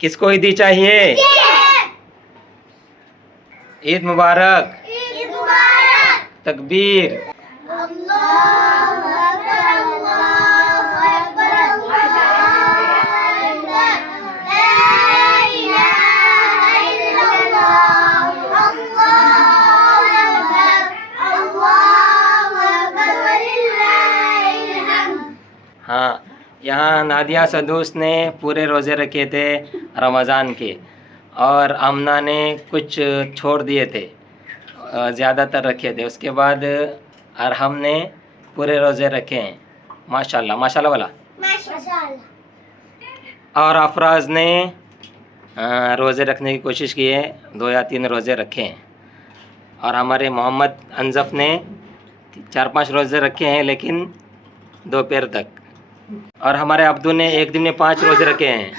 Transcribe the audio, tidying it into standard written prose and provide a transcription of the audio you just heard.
किसको ईदी चाहिए? ईद मुबारक। तकबीर। हाँ, यहाँ नादिया सदूस ने पूरे रोज़े रखे थे रमज़ान के, और आमना ने कुछ छोड़ दिए थे, ज़्यादातर रखे थे। उसके बाद अरहम ने पूरे रोज़े रखे हैं। माशाल्लाह माशाल्लाह वाला। और अफराज ने रोज़े रखने की कोशिश की है, 2 या 3 रोज़े रखे हैं। और हमारे मोहम्मद अंजफ ने 4-5 रोज़े रखे हैं, लेकिन दोपहर तक। और हमारे अब्दू ने एक दिन में 5 रोज़े रखे हैं।